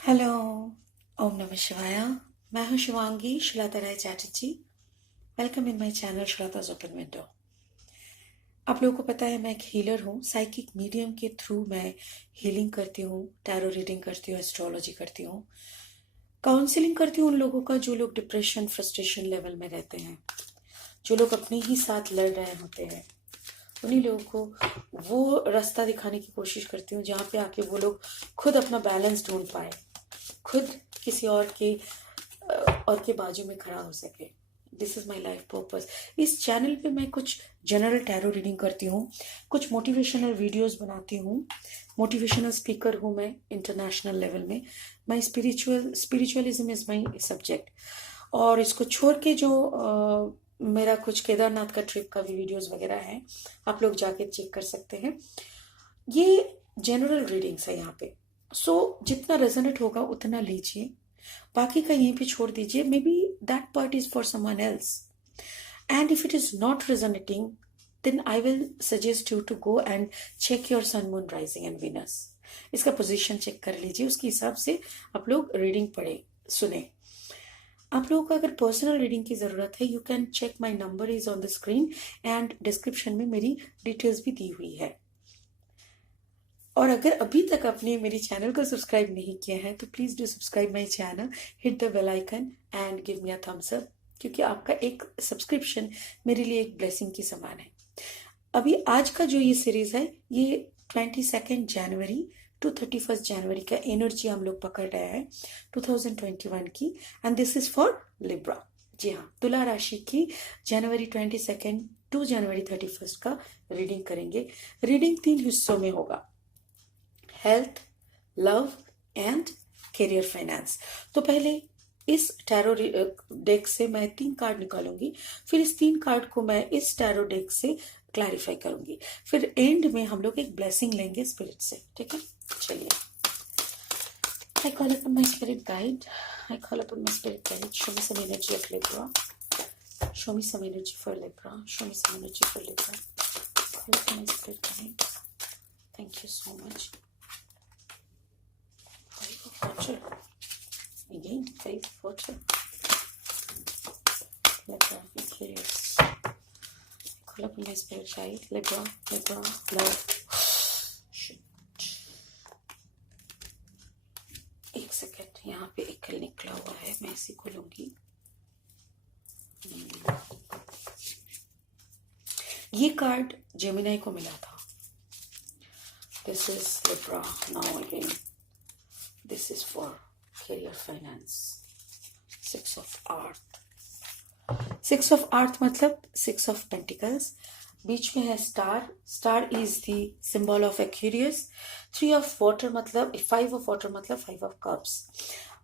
Hello. ओम नमः शिवाय। मैं हूँ Shivangi Sreelata Rai Chatterjee. Welcome in my channel Sreelata's open window. आप लोगों को पता है मैं एक हीलर हूँ। साइकिक मीडियम के थ्रू मैं हीलिंग करती हूँ, टैरो रीडिंग करती हूँ, एस्ट्रोलॉजी करती हूँ, काउंसलिंग करती हूँ उन लोगों का जो लोग डिप्रेशन फ्रस्ट्रेशन लेवल में रहते हैं, जो लोग अपने ही साथ लड़ रहे होते हैं। उन्हीं लोगों को वो रास्ता दिखाने की कोशिश करती हूँ जहाँ पे आके वो लोग खुद अपना बैलेंस ढूंढ पाए, खुद किसी और के बाजू में खड़ा हो सके। This is my life purpose. इस चैनल पे मैं कुछ जनरल टैरो रीडिंग करती हूँ, कुछ मोटिवेशनल वीडियोस बनाती हूँ। मोटिवेशनल स्पीकर हूँ मैं इंटरनेशनल लेवल में। माई स्पिरिचुअलिज्म इज माई सब्जेक्ट। और इसको छोड़ के जो मेरा कुछ केदारनाथ का ट्रिप का भी वीडियोस वगैरह हैं, आप लोग जाके चेक कर सकते हैं। ये जनरल रीडिंग्स है यहाँ पे। जितना रेजोनेट होगा उतना लीजिए, बाकी का यहीं पे छोड़ दीजिए। Maybe that part is for someone else, and if it is not resonating then I will suggest you to go and check your sun moon rising and Venus. इसका पोजीशन चेक कर लीजिए, उसके हिसाब से आप लोग reading पढ़े सुने। आप लोगों को अगर पर्सनल रीडिंग की जरूरत है, you can check my number is on the screen and description में मेरी डिटेल्स भी दी हुई है। और अगर अभी तक आपने मेरे चैनल को सब्सक्राइब नहीं किया है तो please do subscribe my channel, hit the bell icon and give me a thumbs up, क्योंकि आपका एक सब्सक्रिप्शन मेरे लिए एक ब्लेसिंग की समान है। अभी आज का जो ये सीरीज है, ये 22 जनवरी टू 31 जनवरी का एनर्जी हम लोग पकड़ रहे हैं 2021 की, and this is for Libra. जी हाँ, तुला राशि की जनवरी 22 टू जनवरी 31 का रीडिंग करेंगे। रीडिंग 3 हिस्सों में होगा, health, love and career finance. तो पहले इस टैरो डेक से मैं 3 कार्ड निकालूंगी, फिर इस 3 कार्ड को मैं इस टैरो डेक से क्लैरिफाई करूंगी, फिर एंड में हम लोग एक ब्लेसिंग लेंगे स्पिरिट से। ठीक है, चलिए। I call upon my spirit guide, I call upon my spirit guide, show me some energy of Libra, show me some energy for Libra, show me some energy for Libra. Call upon my spirit guide, thank you so much. Water. Again, 5 water. Libra, be curious. Call up my spirit guide. Libra, love. Shit. एक second, यहाँ पे एक कल निकला हुआ है, मैं इसी को लूंगी। ये कार्ड जेमिनाई को मिला था। This is Libra now again. This is for career finance. 6 of Earth. 6 of Earth मतलब 6 of Pentacles, बीच में है star. Star is the symbol of Aquarius. 3 of water मतलब 5 ऑफ वाटर मतलब 5 ऑफ कप्स।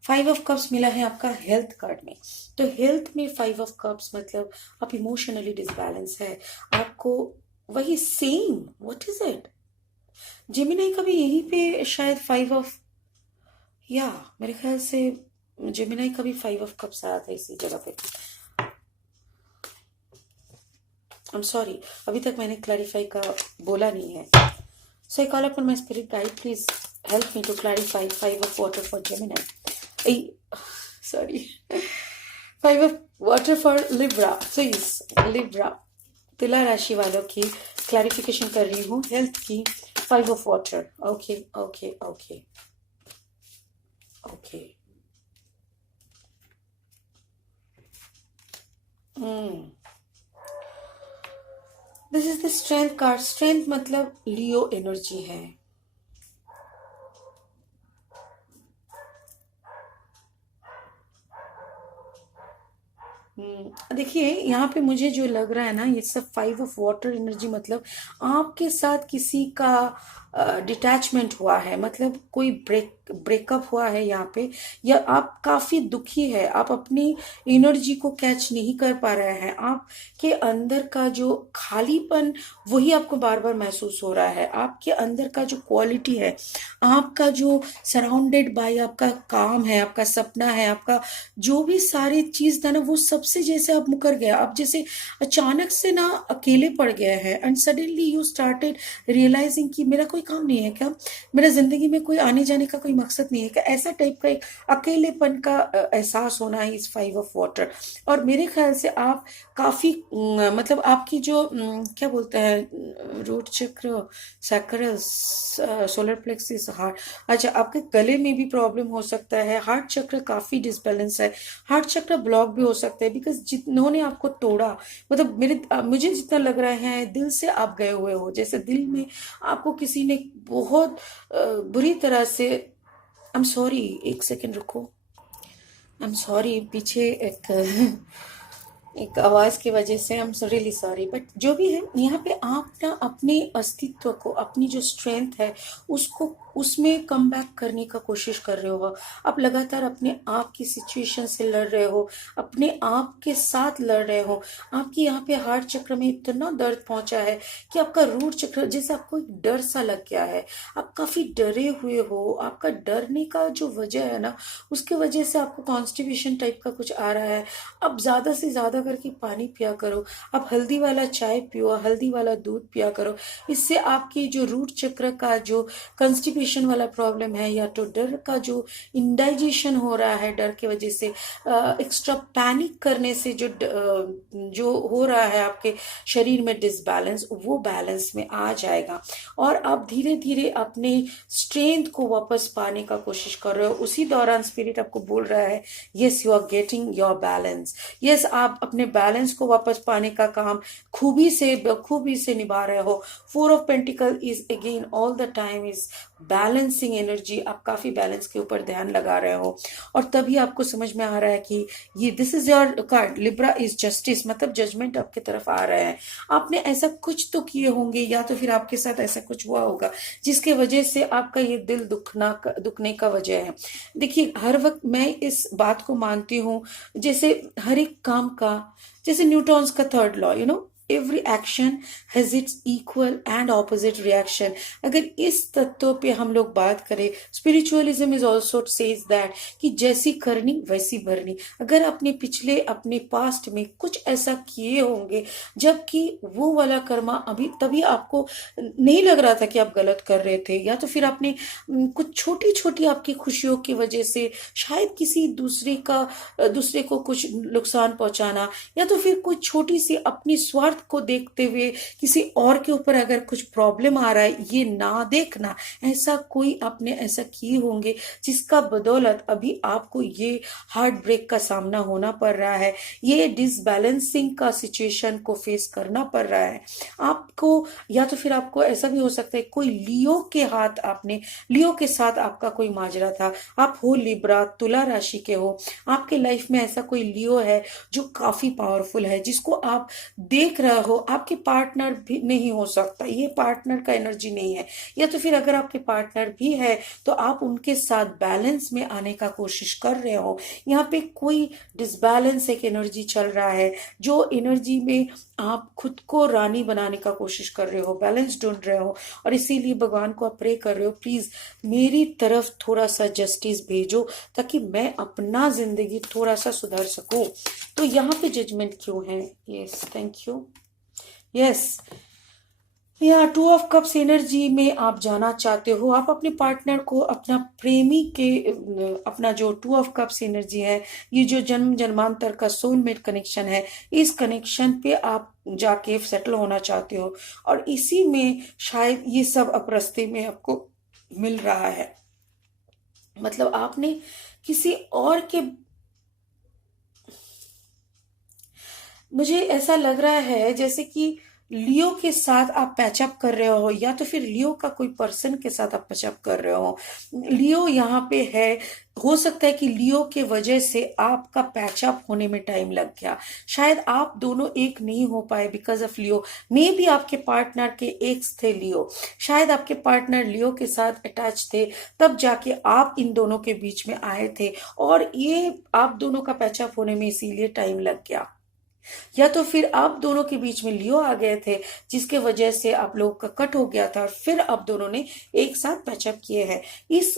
5 ऑफ कप्स मिला है आपका health card में। तो हेल्थ में 5 ऑफ कप्स मतलब आप इमोशनली डिसबैलेंस है, आपको वही same. What is it? Gemini का भी यहीं पे शायद 5 ऑफ, या मेरे ख्याल से जेमिनाई का भी 5 ऑफ कप्स आया था इसी जगह पे। आई एम सॉरी, अभी तक मैंने क्लैरिफाई का बोला नहीं है। So I call upon my spirit guide, please help me to clarify 5 of water for Gemini, sorry 5 of water for Libra, please. Libra तुला राशि वालों की क्लैरिफिकेशन कर रही हूँ, हेल्थ की 5 of water. Okay okay okay okay. This is the strength card. Strength मतलब लियो energy है। देखिए यहाँ पे मुझे जो लग रहा है ना, ये सब 5 ऑफ वाटर एनर्जी मतलब आपके साथ किसी का डिटैचमेंट हुआ है, मतलब कोई ब्रेकअप हुआ है यहाँ पे, या आप काफी दुखी है, आप अपनी एनर्जी को कैच नहीं कर पा रहे हैं, आपके अंदर का जो खालीपन वही आपको बार बार महसूस हो रहा है, आपके अंदर का जो क्वालिटी है, आपका जो सराउंडेड बाय आपका काम है, आपका सपना है, आपका जो भी सारी चीज था ना, वो सबसे जैसे आप मुकर गया, आप जैसे अचानक से ना अकेले पड़ गए हैं, and suddenly you started realising कि मेरा कोई कोई काम नहीं है क्या? मेरा जिंदगी में कोई आने जाने का कोई मकसद नहीं है क्या? ऐसा टाइप का एक अकेलेपन का एहसास होना है इस 5 ऑफ वाटर। और मेरे ख्याल से आप काफी मतलब आपकी जो क्या बोलते हैं, रूट चक्र, सैक्रस, सोलर प्लेक्सिस, हार्ट, अच्छा आपके गले में भी प्रॉब्लम हो सकता है। हार्ट चक्र काफी डिसबैलेंस है, हार्ट चक्र ब्लॉक भी हो सकता है, बिकॉज जिन्होंने आपको तोड़ा, मतलब मुझे जितना लग रहा है दिल से आप गए हुए हो, जैसे दिल में आपको किसी ने बहुत बुरी तरह से। आई एम सॉरी, एक सेकेंड रुको, आई एम सॉरी, पीछे एक आवाज की वजह से I am really sorry, but जो भी है, यहाँ पे आप ना अपने अस्तित्व को, अपनी जो स्ट्रेंथ है उसको, उसमें कम बैक करने का कोशिश कर रहे हो। आप लगातार अपने आप की सिचुएशन से लड़ रहे हो, अपने आप के साथ लड़ रहे हो। आपकी यहाँ पे हार्ट चक्र में इतना दर्द पहुंचा है कि आपका रूट चक्र, जैसे आपको एक डर सा लग गया है, आप काफी डरे हुए हो। आपका डरने का जो वजह है ना, उसके वजह से आपको कॉन्स्टिपेशन टाइप का कुछ आ रहा है। अब ज्यादा से ज्यादा करके पानी पिया करो, आप हल्दी वाला चाय पियो, हल्दी वाला दूध पिया करो। इससे आपकी जो रूट चक्र का जो कंस्टिपेशन वाला प्रॉब्लम है, या तो डर का जो इंडाइजेशन हो रहा है, डर की वजह से एक्स्ट्रा पैनिक करने से जो हो रहा है आपके शरीर में डिसबैलेंस, वो बैलेंस में आ जाएगा। और आप धीरे धीरे अपने स्ट्रेंथ को वापस पाने का कोशिश कर रहे हो। उसी दौरान स्पिरिट आपको बोल रहा है, yes you are getting your balance. Yes, आप अपने बैलेंस को वापस पाने का काम खूबी से निभा रहे हो। 4 of pentacle is again all the time is balancing energy. आप काफी बैलेंस के ऊपर ध्यान लगा रहे हो, और तभी आपको समझ में आ रहा है कि ये this is your card, Libra is justice, मतलब जजमेंट आपकी तरफ आ रहा है। आपने ऐसा कुछ तो किए होंगे, या तो फिर आपके साथ ऐसा कुछ हुआ होगा जिसके वजह से आपका ये दिल दुखने का वजह है। देखिए, हर वक्त मैं इस बात को मानती हूँ, जैसे हर एक काम का, जैसे न्यूटन्स का third law, every action has its equal and opposite reaction. अगर इस तत्व पे हम लोग बात करें, spiritualism is also says that कि जैसी करनी वैसी भरनी। अगर अपने पास्ट में कुछ ऐसा किए होंगे जबकि वो वाला कर्मा अभी तभी आपको नहीं लग रहा था कि आप गलत कर रहे थे, या तो फिर आपने कुछ छोटी छोटी आपकी खुशियों की वजह से शायद किसी दूसरे को कुछ नुकसान पहुंचाना, या तो फिर कोई छोटी सी अपनी स्वार्थ को देखते हुए किसी और के ऊपर अगर कुछ प्रॉब्लम आ रहा है, ये ना देखना। ऐसा कोई आपने ऐसा किए होंगे जिसका बदौलत अभी आपको ये हार्ट ब्रेक का सामना होना पड़ रहा है, ये डिसबैलेंसिंग का सिचुएशन को फेस करना पड़ रहा है आपको। या तो फिर आपको ऐसा भी हो सकता है कोई लियो के साथ आपका कोई माजरा था। आप हो लिब्रा, तुला राशि के हो, आपके लाइफ में ऐसा कोई लियो है जो काफी पावरफुल है, जिसको आप देख रहे हो। आपके पार्टनर भी नहीं हो सकता, ये पार्टनर का एनर्जी नहीं है। या तो फिर अगर आपके पार्टनर भी है तो आप उनके साथ बैलेंस में आने का कोशिश कर रहे हो। यहाँ पे कोई डिसबैलेंस एक एनर्जी चल रहा है, जो एनर्जी में आप खुद को रानी बनाने का कोशिश कर रहे हो, बैलेंस ढूंढ रहे हो, और इसीलिए भगवान को आप प्रे कर रहे हो, प्लीज मेरी तरफ थोड़ा सा जस्टिस भेजो ताकि मैं अपना जिंदगी थोड़ा सा सुधार सकूं। तो यहाँ पे जजमेंट क्यों है? Yes, thank you. यस, या 2 ऑफ कप्स एनर्जी में आप जाना चाहते हो। आप अपने पार्टनर को, अपना प्रेमी के, अपना जो 2 ऑफ कप्स एनर्जी है, ये जो जन्म जन्मांतर का सोलमेट कनेक्शन है, इस कनेक्शन पे आप जाके सेटल होना चाहते हो, और इसी में शायद ये सब अब रास्ते में आपको मिल रहा है। मतलब आपने किसी और के, मुझे ऐसा लग रहा है जैसे कि लियो के साथ आप पैचअप कर रहे हो, या तो फिर लियो का कोई पर्सन के साथ आप पैचअप कर रहे हो। लियो यहाँ पे है, हो सकता है कि लियो के वजह से आपका पैचअप होने में टाइम लग गया। शायद आप दोनों एक नहीं हो पाए बिकॉज ऑफ लियो। मे भी आपके पार्टनर के एक्स थे लियो, शायद आपके पार्टनर लियो के साथ अटैच थे, तब जाके आप इन दोनों के बीच में आए थे, और ये आप दोनों का पैचअप होने में इसीलिए टाइम लग गया। या तो फिर आप दोनों के बीच में लियो आ गए थे, जिसके वजह से आप लोगों का कट हो गया था, और फिर आप दोनों ने एक साथ पैचअप किए हैं। इस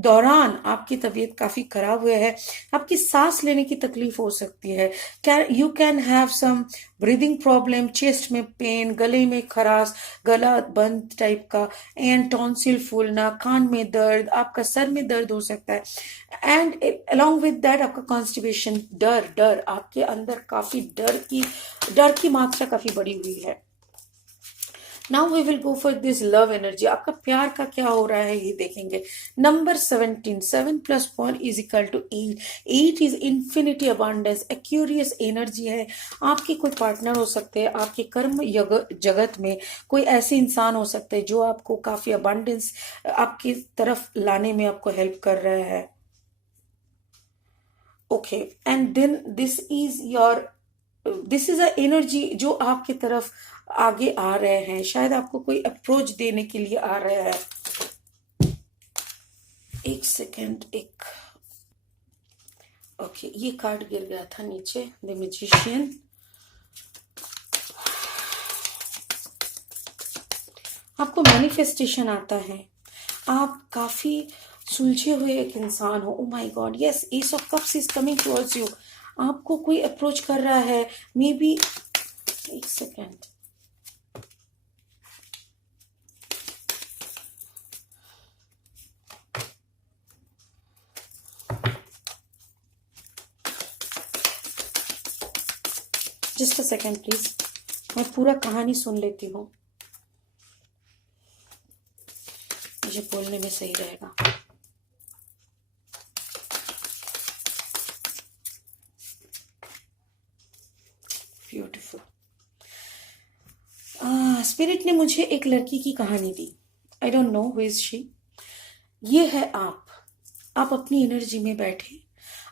दौरान आपकी तबीयत काफी खराब हुई है, आपकी सांस लेने की तकलीफ हो सकती है। You can have some breathing problem, chest में पेन, गले में खराश, गला बंद टाइप का, एंड टॉन्सिल फूलना, कान में दर्द, आपका सर में दर्द हो सकता है। एंड अलोंग विद दैट आपका कॉन्स्टिपेशन, डर डर आपके अंदर काफी डर की मात्रा काफी बढ़ी हुई है। Now we will go for this love energy. आपका प्यार का क्या हो रहा है ये देखेंगे। Number 17, 7 + 1 = 8। 8 is infinity abundance, Aquarius energy है। आपके कोई पार्टनर हो सकते हैं, आपके कर्म जगत में कोई ऐसे इंसान हो सकते हैं जो आपको काफी अबांडेंस आपकी तरफ लाने में आपको हेल्प कर रहा है। Okay, and then this is a energy जो आपकी तरफ आगे आ रहे हैं, शायद आपको कोई अप्रोच देने के लिए आ रहा है। एक सेकेंड, ओके, ये कार्ड गिर गया था नीचे, द मैजिशियन। आपको मैनिफेस्टेशन आता है, आप काफी सुलझे हुए एक इंसान हो। Oh my God, yes, S of cups is coming towards you. आपको कोई अप्रोच कर रहा है, मे बी। एक second, just a second please, मैं पूरा कहानी सुन लेती हूँ, मुझे बोलने में सही रहेगा। ब्यूटीफुल। स्पिरिट ने मुझे एक लड़की की कहानी दी। I don't know who is she. ये है आप अपनी एनर्जी में बैठे,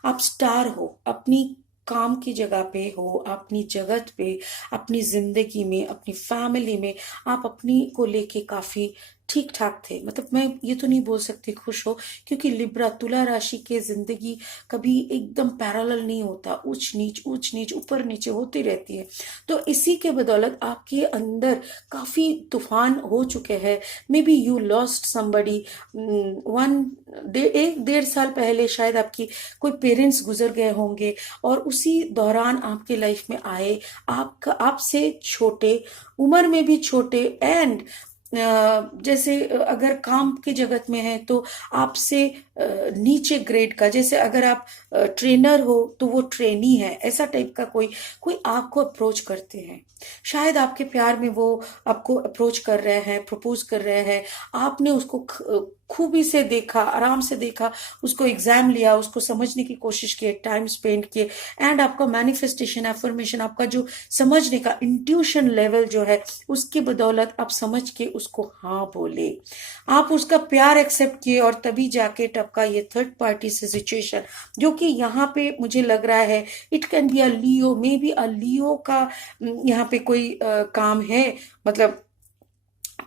आप स्टार हो, अपनी काम की जगह पे हो, अपनी जगत पे, अपनी जिंदगी में, अपनी फैमिली में आप अपनी को लेके काफी ठीक ठाक थे। मतलब मैं ये तो नहीं बोल सकती खुश हो, क्योंकि लिब्रा तुला राशि के जिंदगी कभी एकदम पैरेलल नहीं होता, ऊंच नीच ऊपर नीचे होती रहती है। तो इसी के बदौलत आपके अंदर काफी तूफान हो चुके हैं। May be you lost somebody. एक 1.5 साल पहले शायद आपकी कोई पेरेंट्स गुजर गए होंगे, और उसी दौरान आपके लाइफ में आए, आपसे छोटे, उम्र में भी छोटे, एंड जैसे अगर काम की जगत में है तो आपसे नीचे ग्रेड का, जैसे अगर आप ट्रेनर हो तो वो ट्रेनी है, ऐसा टाइप का कोई कोई आपको अप्रोच करते हैं। शायद आपके प्यार में वो आपको अप्रोच कर रहे हैं, प्रपोज कर रहे हैं। आपने उसको खूबी से देखा, आराम से देखा, उसको एग्जाम लिया, उसको समझने की कोशिश की, टाइम स्पेंड किए, एंड आपका मैनिफेस्टेशन, एफर्मेशन, आपका जो समझने का इंट्यूशन लेवल जो है, उसके बदौलत आप समझ के उसको हाँ बोले, आप उसका प्यार एक्सेप्ट किए, और तभी जाके टपका ये थर्ड पार्टी से सिचुएशन, जो कि यहाँ पे मुझे लग रहा है it can be a Leo, maybe a Leo का यहाँ पे कोई काम है। मतलब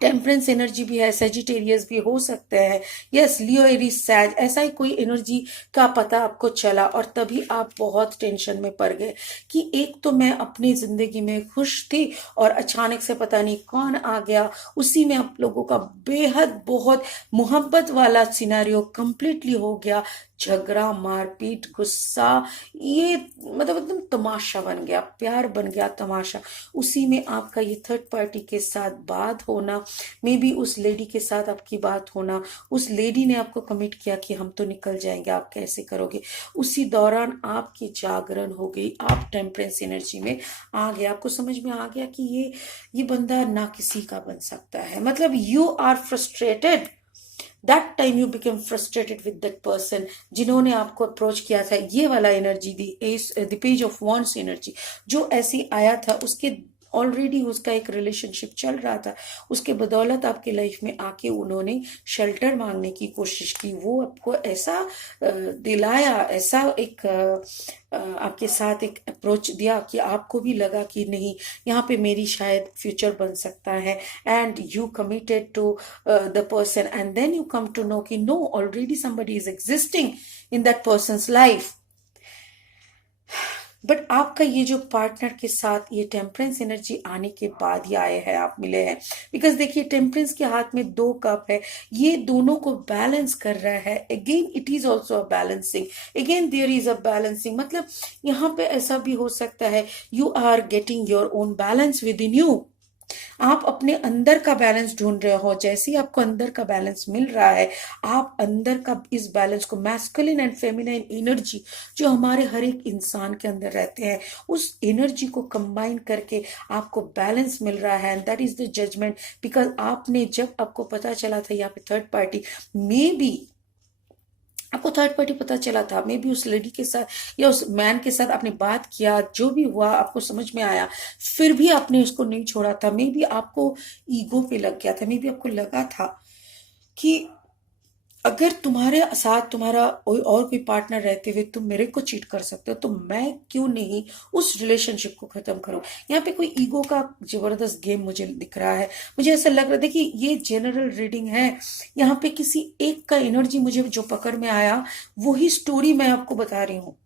टेम्परेंस एनर्जी भी है, सेजिटेरियस भी हो सकते हैं, यस, लियो एरीज सैज, ऐसा ही कोई एनर्जी का पता आपको चला, और तभी आप बहुत टेंशन में पड़ गए कि एक तो मैं अपनी जिंदगी में खुश थी, और अचानक से पता नहीं कौन आ गया, उसी में आप लोगों का बेहद बहुत मोहब्बत वाला सिनेरियो कंप्लीटली हो गया। झगड़ा, मारपीट, गुस्सा, ये मतलब एकदम तमाशा बन गया, प्यार बन गया तमाशा। उसी में आपका ये थर्ड पार्टी के साथ बात होना, मे बी उस लेडी के साथ आपकी बात होना, उस लेडी ने आपको कमिट किया कि हम तो निकल जाएंगे, आप कैसे करोगे। उसी दौरान आपकी जागरण हो गई, आप टेम्परेंस एनर्जी में आ गया, आपको समझ में आ गया कि ये बंदा ना किसी का बन सकता है। मतलब you are frustrated, that time you became frustrated with that person जिन्होंने आपको अप्रोच किया था। ये वाला एनर्जी दी, the page of wands energy जो ऐसी आया था, उसके ऑलरेडी उसका एक रिलेशनशिप चल रहा था, उसके बदौलत आपके लाइफ में आके उन्होंने शेल्टर मांगने की कोशिश की, वो आपको ऐसा दिलाया, ऐसा एक आपके साथ एक अप्रोच दिया कि आपको भी लगा कि नहीं, यहाँ पे मेरी शायद फ्यूचर बन सकता है, and you committed to the person, and then you come to know कि no, already somebody is existing in that person's life. But आपका ये जो पार्टनर के साथ ये टेम्परेंस एनर्जी आने के बाद ही आए हैं, आप मिले हैं। बिकॉज देखिए टेम्परेंस के हाथ में 2 कप है, ये दोनों को बैलेंस कर रहा है। Again it is also a balancing, again there is a balancing. मतलब यहाँ पे ऐसा भी हो सकता है you are getting your own balance within you. आप अपने अंदर का बैलेंस ढूंढ रहे हो। जैसे ही आपको अंदर का बैलेंस मिल रहा है, आप अंदर का इस बैलेंस को, मैस्कुलिन एंड फेमिनिन एनर्जी जो हमारे हर एक इंसान के अंदर रहते हैं, उस एनर्जी को कंबाइन करके आपको बैलेंस मिल रहा है। And that is the judgement. Because आपने, जब आपको पता चला था यहाँ पे थर्ड पार्टी, मे बी आपको थर्ड पार्टी पता चला था, मे बी उस लेडी के साथ या उस मैन के साथ आपने बात किया, जो भी हुआ आपको समझ में आया, फिर भी आपने उसको नहीं छोड़ा था। मे बी आपको ईगो पे लग गया था, मे बी आपको लगा था कि अगर तुम्हारे साथ तुम्हारा और कोई पार्टनर रहते हुए तुम मेरे को चीट कर सकते हो, तो मैं क्यों नहीं उस रिलेशनशिप को खत्म करूं। यहाँ पे कोई ईगो का जबरदस्त गेम मुझे दिख रहा है। मुझे ऐसा लग रहा है, देखिए ये जनरल रीडिंग है, यहाँ पे किसी एक का एनर्जी मुझे जो पकड़ में आया, वही स्टोरी मैं आपको बता रही हूँ।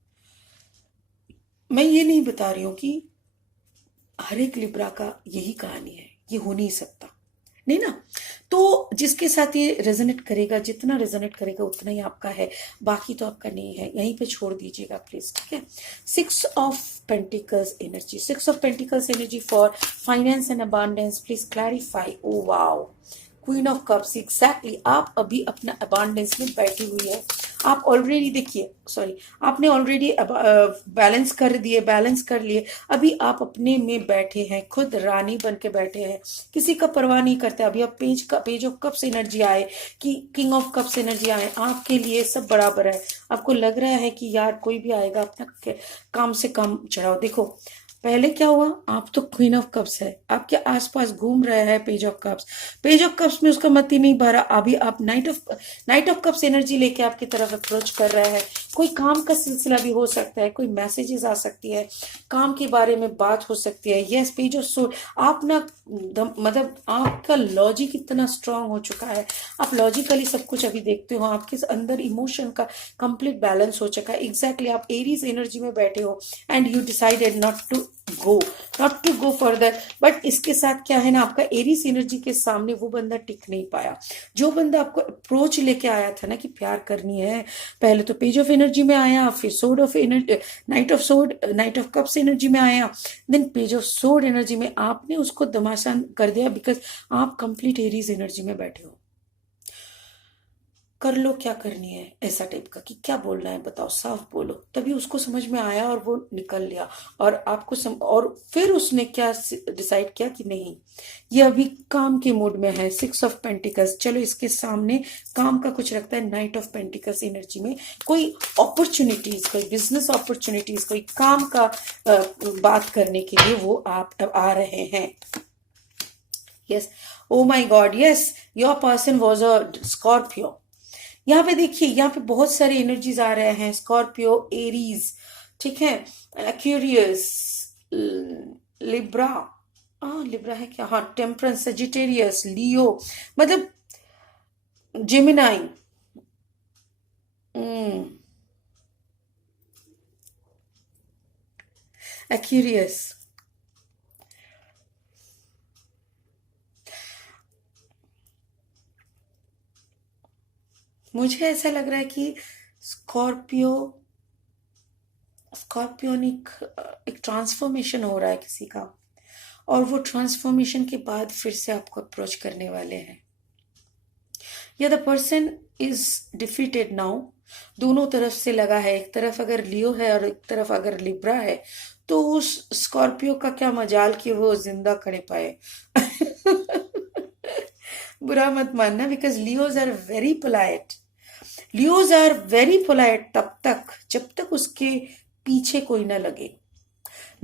मैं ये नहीं बता रही हूँ कि हर एक लिब्रा का यही कहानी है, ये हो नहीं सकता, नहीं ना। तो जिसके साथ ये रेजोनेट करेगा, जितना रेजोनेट करेगा उतना ही आपका है, बाकी तो आपका नहीं है। यहीं पे छोड़ दीजिएगा प्लीज, ठीक है। 6 of pentacles energy, 6 of pentacles energy for finance and abundance, please clarify. Oh wow, queen of cups, exactly आप अभी अपना अबांडेंस में बैठी हुई है। आप ऑलरेडी, देखिए सॉरी, आपने ऑलरेडी बैलेंस कर दिए, बैलेंस कर लिए। अभी आप अपने में बैठे हैं, खुद रानी बन के बैठे हैं, किसी का परवाह नहीं करते। अभी आप पेज ऑफ कप्स एनर्जी आए कि किंग ऑफ कप्स एनर्जी आए, आपके लिए सब बराबर है। आपको लग रहा है कि यार कोई भी आएगा अपना काम से काम चढ़ाओ। देखो पहले क्या हुआ, आप तो क्वीन ऑफ कप्स है, आपके आसपास घूम रहा है page of cups, page of cups में उसका मत ही नहीं भरा। अभी आप नाइट ऑफ कप्स एनर्जी लेके आपकी तरफ अप्रोच कर रहा है। कोई काम का सिलसिला भी हो सकता है, कोई मैसेजेस आ सकती है, काम के बारे में बात हो सकती है। यस, पेज ऑफ सोर्ड, आप ना मतलब आपका लॉजिक इतना स्ट्रांग हो चुका है, आप लॉजिकली सब कुछ अभी देखते हो, आपके अंदर इमोशन का कंप्लीट बैलेंस हो चुका है। एग्जैक्टली आप एरीज एनर्जी में बैठे हो and you decided not to go further. But इसके साथ क्या है ना, आपका एरीज एनर्जी के सामने वो बंदा टिक नहीं पाया। जो बंदा आपको अप्रोच लेके आया था ना कि प्यार करनी है, पहले तो पेज ऑफ एनर्जी में आया, फिर sword of energy, knight of cups energy में आया, then page of sword energy में आपने उसको दमाशान कर दिया। बिकॉज आप कंप्लीट एरीज एनर्जी में बैठे हो। कर लो क्या करनी है, ऐसा टाइप का कि क्या बोलना है बताओ, साफ बोलो। तभी उसको समझ में आया और वो निकल लिया। और आपको और फिर उसने क्या डिसाइड किया कि नहीं, ये अभी काम के मूड में है। 6 ऑफ पेंटिकल्स, चलो इसके सामने काम का कुछ रखता है। नाइट ऑफ पेंटिकल्स एनर्जी में कोई अपॉर्चुनिटीज, कोई बिजनेस अपॉर्चुनिटीज, कोई काम का बात करने के लिए वो आप आ रहे हैं। Yes, oh my God, yes, your person was a Scorpio. यहाँ पे देखिए, यहाँ पे बहुत सारे एनर्जीज आ रहे हैं, स्कॉर्पियो, एरीज, ठीक है, एक्वेरियस, लिब्रा, हाँ लिब्रा है क्या, हाँ टेम्परेंस, सजिटेरियस, लियो, मतलब जेमिनाई, एक्वेरियस। मुझे ऐसा लग रहा है कि स्कॉर्पियो स्कॉर्पियोनिक एक ट्रांसफॉर्मेशन हो रहा है किसी का, और वो ट्रांसफॉर्मेशन के बाद फिर से आपको अप्रोच करने वाले हैं, या the person is defeated now. दोनों तरफ से लगा है, एक तरफ अगर लियो है और एक तरफ अगर लिब्रा है, तो उस स्कॉर्पियो का क्या मजाल कि वो जिंदा खड़े पाए। बुरा मत मानना, because Leos are very polite, Leos are very polite तब तक जब तक उसके पीछे कोई ना लगे।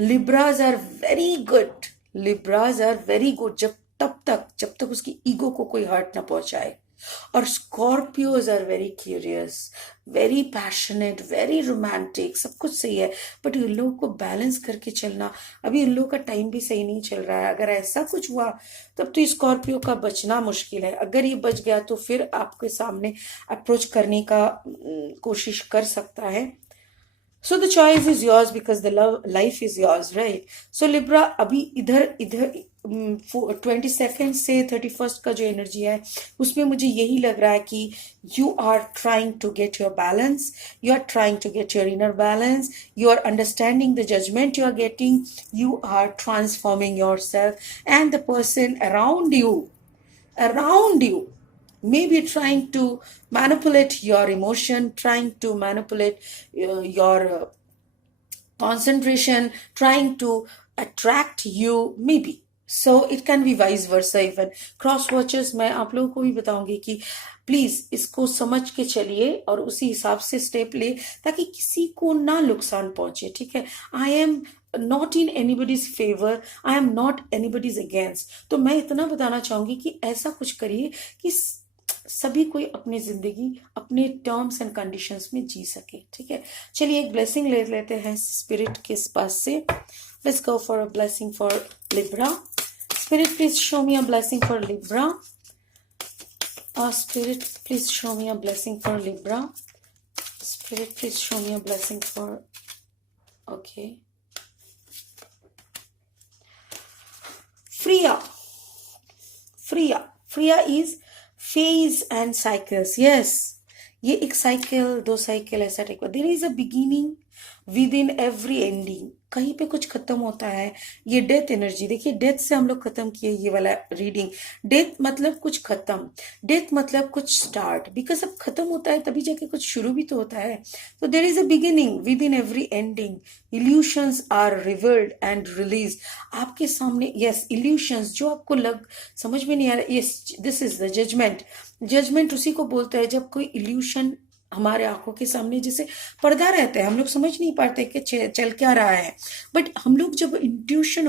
Libras are very good, Libras are very good जब तक उसकी ईगो को कोई हर्ट ना पहुंचाए। और Scorpios are very curious, very passionate, very romantic, सब कुछ सही है, बट इन लोगों को बैलेंस करके चलना, अभी इन लोगों का टाइम भी सही नहीं चल रहा है। अगर ऐसा कुछ हुआ तब तो स्कॉर्पियो का बचना मुश्किल है। अगर ये बच गया तो फिर आपके सामने अप्रोच करने का कोशिश कर सकता है। So the choice is yours because the life is yours, right? So Libra, अभी इधर इधर 22nd से 31st का जो एनर्जी है उसमें मुझे यही लग रहा है कि you are trying to get your balance, you are trying to get your inner balance, you are understanding the judgment you are getting, you are transforming yourself, and the person around you maybe trying to manipulate your emotion, trying to manipulate your concentration, trying to attract you, maybe. So it can be vice versa even. Cross watchers, मैं आप लोगों को भी बताऊंगी कि please इसको समझ के चलिए और उसी हिसाब से स्टेप ले ताकि किसी को ना नुकसान पहुंचे, ठीक है? I am not in anybody's favour, I am not anybody's against. तो मैं इतना बताना चाहूंगी कि ऐसा कुछ करिए कि सभी कोई अपनी जिंदगी अपने टर्म्स एंड कंडीशंस में जी सके, ठीक है? चलिए एक ब्लेसिंग ले लेते हैं स्पिरिट के पास से। Let's go for a blessing for Libra. Spirit please show me a blessing for Libra. Spirit, please show me a blessing for Libra. Spirit, please show me a blessing for... Okay. Freya. Freya is phase and cycles. Yes. ये एक cycle, दो cycle ऐसा type का। There is a beginning within every ending. कहीं पे कुछ खत्म होता है। ये डेथ एनर्जी देखिए, डेथ से हम लोग खत्म किए ये वाला रीडिंग। डेथ मतलब कुछ खत्म, डेथ मतलब कुछ स्टार्ट, बिकॉज अब खत्म होता है तभी जाके कुछ शुरू भी तो होता है। तो there is a beginning within every ending. Illusions are revealed and release. आपके सामने यस इल्यूशंस जो आपको समझ में नहीं आ रहा, yes this is the judgement. Judgement उसी को बोलता है जब कोई इल्यूशन हमारे आंखों के सामने जैसे पर्दा रहता है, हम लोग समझ नहीं पाते कि चल क्या रहा है। बट हम लोग जब इंट्यूशन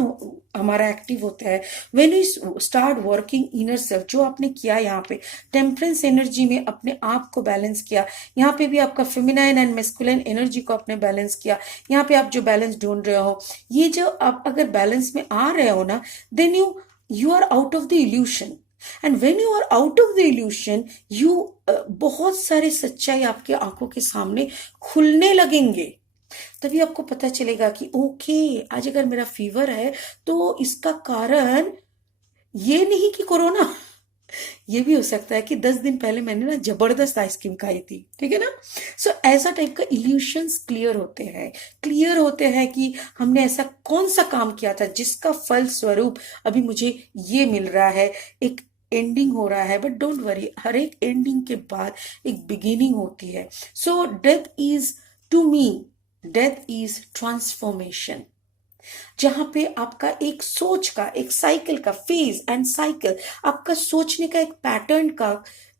हमारा एक्टिव होता है, when you start working inner self, जो आपने किया यहाँ पे टेम्परेंस एनर्जी में अपने आप को बैलेंस किया, यहाँ पे भी आपका फेमिनाइन एंड मेस्कुलिन एनर्जी को आपने बैलेंस किया, यहाँ पे आप जो बैलेंस ढूंढ रहे हो, ये जो आप अगर बैलेंस में आ रहे हो ना, then you are out of the illusion. And when you are out of the illusion you बहुत सारे सच्चाई आपके आंखों के सामने खुलने लगेंगे। तभी आपको पता चलेगा कि ओके आज अगर मेरा फीवर है तो इसका कारण ये नहीं कि कोरोना, ये भी हो सकता है कि 10 दिन पहले मैंने ना जबरदस्त आइसक्रीम खाई थी, ठीक है ना? सो ऐसा टाइप का इल्यूशंस क्लियर होते हैं कि हमने ऐसा कौन सा काम किया था जिसका फल स्वरूप अभी मुझे ये मिल रहा है। एक एंडिंग हो रहा है, बट डोंट वरी, हर एक एंडिंग के बाद एक बिगिनिंग होती है। So death is to me, death is transformation, जहां पे आपका एक सोच का, एक साइकिल का फेज एंड साइकिल, आपका सोचने का एक पैटर्न का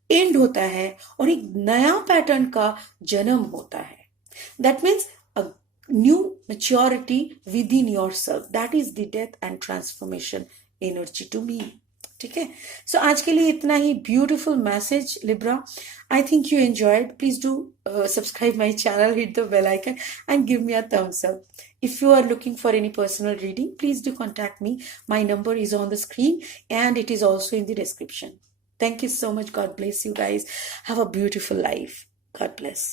एंड होता है और एक नया पैटर्न का जन्म होता है। That means a new maturity within yourself, that is the death and transformation energy to me, ठीक है? सो आज के लिए इतना ही। Beautiful message Libra, I think you enjoyed. Please do subscribe my channel, hit the bell icon and give me a thumbs up. If you are looking for any personal reading, please do contact me. My number is on the screen and it is also in the description. Thank you so much. God bless you guys. Have a beautiful life. God bless.